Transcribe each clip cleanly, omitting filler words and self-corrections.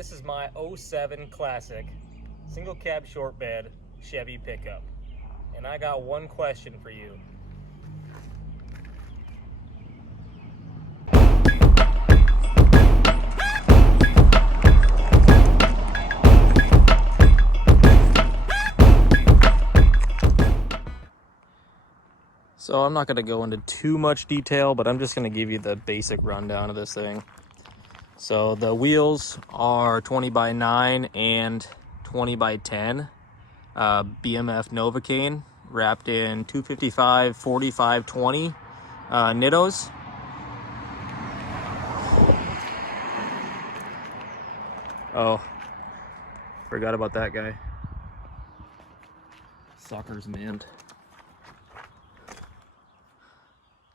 this is my '07 Classic single cab short bed Chevy pickup, and I got one question for you. So I'm not going to go into too much detail, but I'm just going to give you the basic rundown of this thing. So the wheels are 20 by 9 and 20 by 10 BMF Novocaine wrapped in 255 45 20 Nittos. Oh, forgot about that guy. Soccer's manned.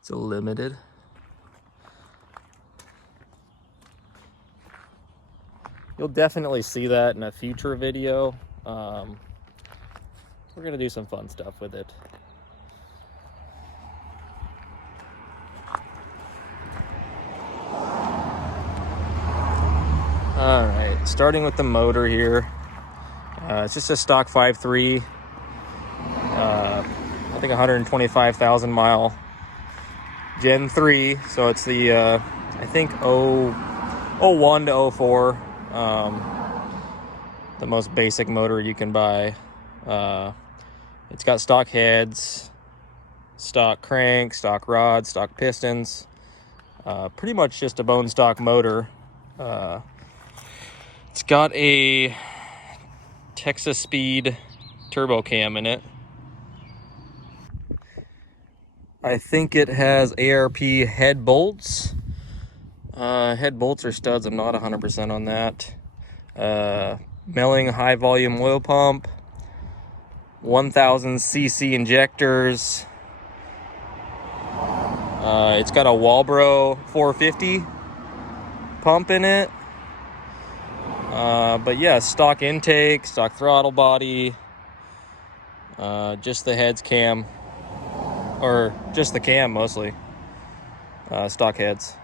It's a limited. You'll definitely see that in a future video. We're gonna do some fun stuff with it. All right, starting with the motor here. It's just a stock 5.3. I think 125,000 mile Gen 3. So it's the I think 01 to 04. The most basic motor you can buy. It's got stock heads, stock crank, stock rod, stock pistons. Pretty much just a bone stock motor. It's got a Texas Speed turbo cam in it. I think it has ARP head bolts. Head bolts or studs, I'm not 100% on that. Milling high volume oil pump, 1000 cc injectors. It's got a Walbro 450 pump in it. But yeah, stock intake, stock throttle body, just the heads cam, or just the cam mostly, stock heads.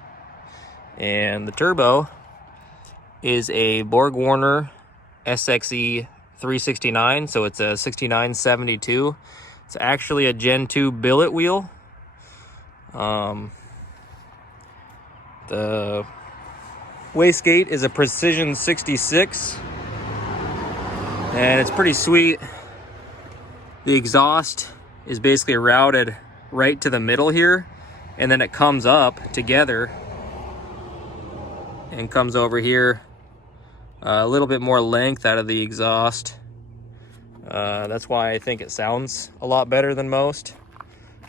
And the turbo is a Borg-Warner SXE 369, so it's a 6972. It's actually a Gen 2 billet wheel. The wastegate is a Precision 66, and it's pretty sweet. The exhaust is basically routed right to the middle here, and then it comes up together and comes over here. A little bit more length out of the exhaust. That's why I think it sounds a lot better than most.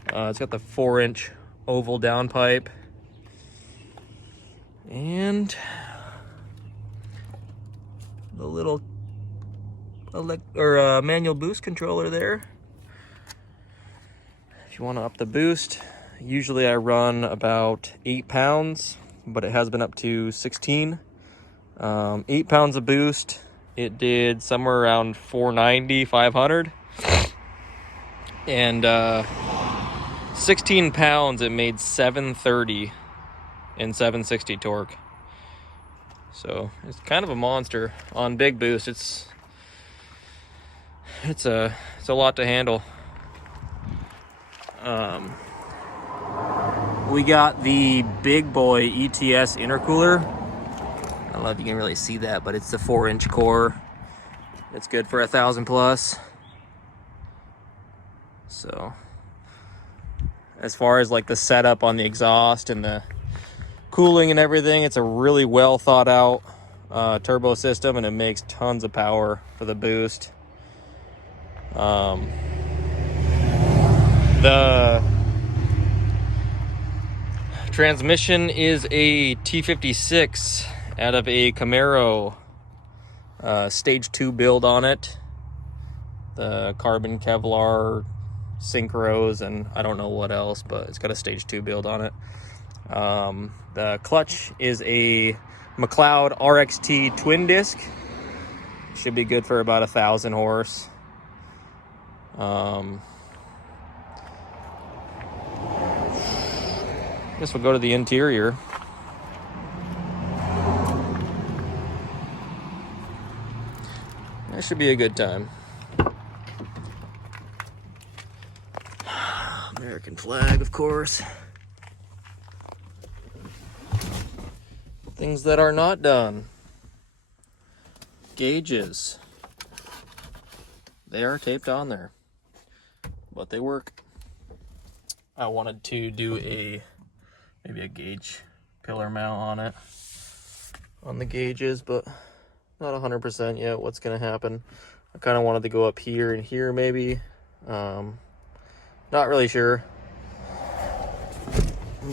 It's got the 4-inch oval downpipe. And the little manual boost controller there. If you want to up the boost, usually I run about 8 pounds, but it has been up to 16. 8 pounds of boost, it did somewhere around 490, 500. And 16 pounds, it made 730 and 760 torque. So it's kind of a monster on big boost. It's a lot to handle. We got the big boy ETS intercooler. I don't know if you can really see that, but it's the 4-inch core. It's good for 1,000 plus. So as far as like the setup on the exhaust and the cooling and everything, it's a really well thought out turbo system, and it makes tons of power for the boost. The transmission is a T56 out of a Camaro, stage 2 build on it. The carbon Kevlar synchros and I don't know what else, but it's got a stage 2 build on it. The clutch is a McLeod RXT twin disc. Should be good for about 1,000 horse. Guess we'll go to the interior. That should be a good time. American flag, of course. Things that are not done. Gauges. They are taped on there, but they work. I wanted to do maybe a gauge pillar mount on it, on the gauges, but not 100% yet what's going to happen. I kind of wanted to go up here and here maybe. Not really sure.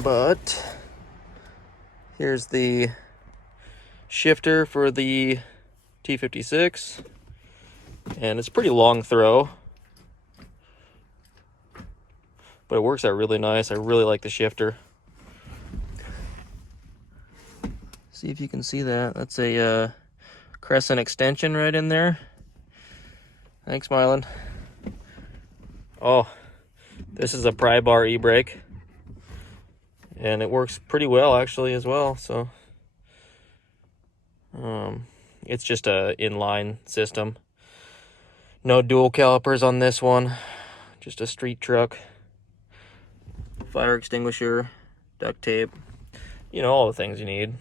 But here's the shifter for the T56. And it's a pretty long throw, but it works out really nice. I really like the shifter. See if you can see that. That's a crescent extension right in there. Thanks, Mylan. Oh, this is a pry bar e-brake, and it works pretty well actually as well. So it's just a inline system. No dual calipers on this one, just a street truck. Fire extinguisher, duct tape, you know, all the things you need.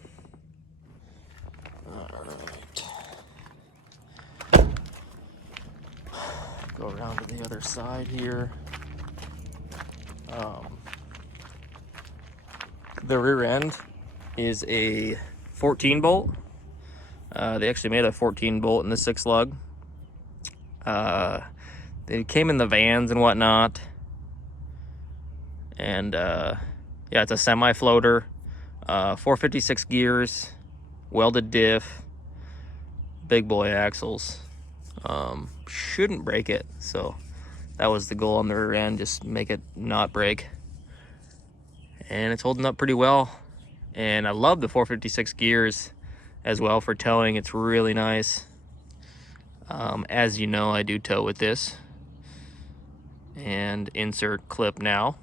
Alright. Go around to the other side here. The rear end is a 14 bolt. They actually made a 14 bolt in the 6 lug. They came in the vans and whatnot. And yeah, it's a semi-floater, 456 gears, welded diff, big boy axles. Shouldn't break it, so that was the goal on the rear end, just make it not break. And it's holding up pretty well. And I love the 456 gears as well for towing. It's really nice. As you know, I do tow with this. And insert clip now.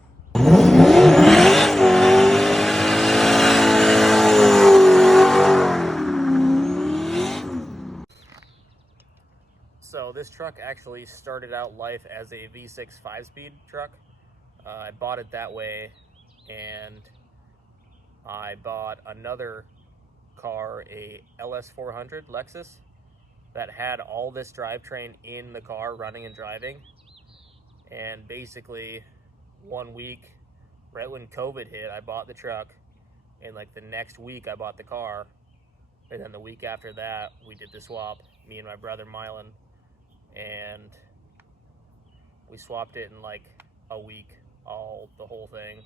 So this truck actually started out life as a V6 5-speed truck. I bought it that way, and I bought another car, a LS400 Lexus, that had all this drivetrain in the car running and driving. And basically 1 week, right when COVID hit, I bought the truck, and like the next week I bought the car, and then the week after that we did the swap, me and my brother Mylan, and we swapped it in like a week, the whole thing,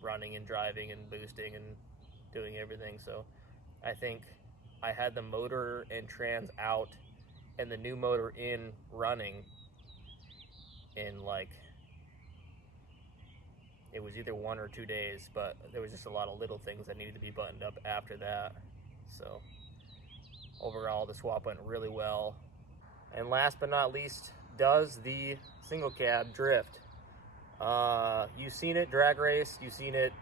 running and driving and boosting and doing everything. So I think I had the motor and trans out and the new motor in running in like, it was either 1 or 2 days, but there was just a lot of little things that needed to be buttoned up after that. So overall the swap went really well. And last but not least, does the single cab drift? You've seen it drag race, you've seen it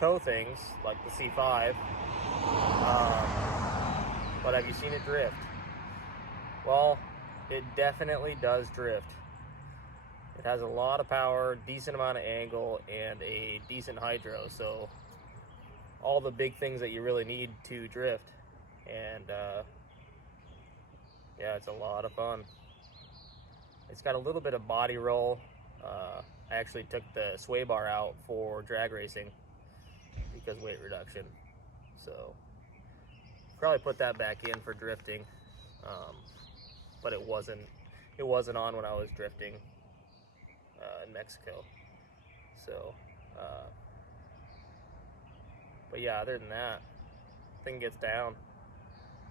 tow things like the C5, but have you seen it drift? Well, it definitely does drift. It has a lot of power, decent amount of angle, and a decent hydro, so all the big things that you really need to drift. And yeah, it's a lot of fun. It's got a little bit of body roll. I actually took the sway bar out for drag racing because weight reduction. So probably put that back in for drifting, but it wasn't on when I was drifting in Mexico. So, but yeah, other than that, thing gets down,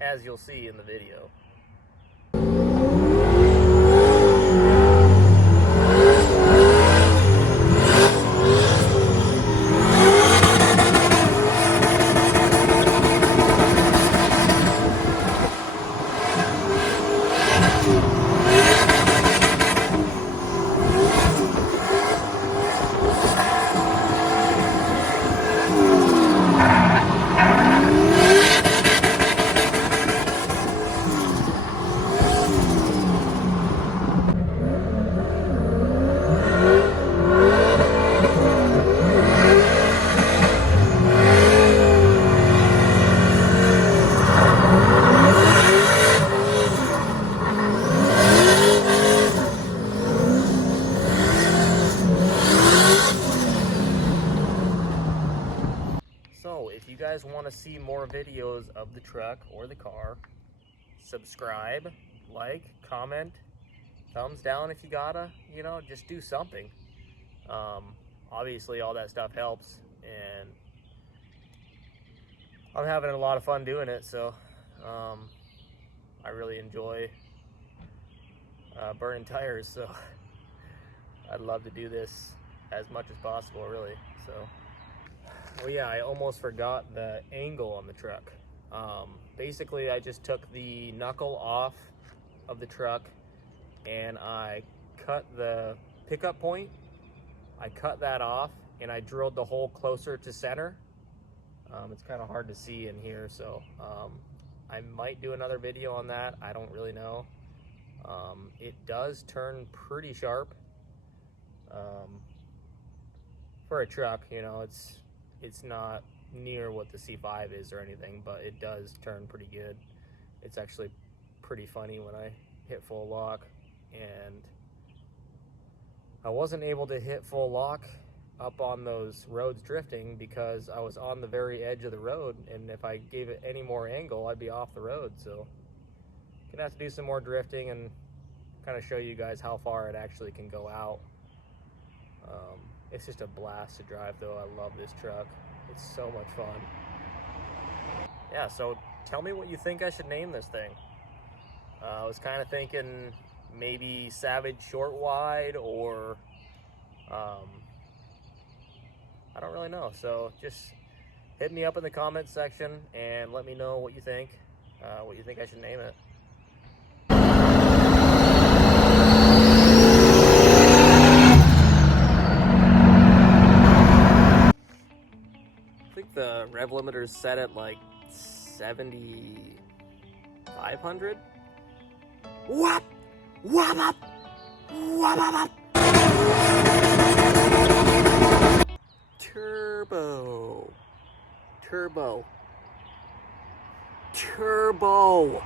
as you'll see in the video. if you guys want to see more videos of the truck or the car, subscribe, like, comment, thumbs down if you gotta, you know, just do something. Obviously all that stuff helps, and I'm having a lot of fun doing it, so I really enjoy burning tires, so I'd love to do this as much as possible, really. So, well, yeah, I almost forgot the angle on the truck. Basically, I just took the knuckle off of the truck and I cut the pickup point. I cut that off and I drilled the hole closer to center. It's kind of hard to see in here, so I might do another video on that. I don't really know. It does turn pretty sharp. For a truck, you know, it's not near what the C5 is or anything, but it does turn pretty good. It's actually pretty funny when I hit full lock, and I wasn't able to hit full lock up on those roads drifting because I was on the very edge of the road, and if I gave it any more angle, I'd be off the road. So gonna have to do some more drifting and kind of show you guys how far it actually can go out. It's just a blast to drive, though. I love this truck. It's so much fun. Yeah, so tell me what you think I should name this thing. I was kind of thinking maybe Savage Short Wide, or I don't really know. So just hit me up in the comments section and let me know what you think I should name it. I think the rev limiter is set at like 7,500. What? Whop up! Whop up! Turbo. Turbo. Turbo.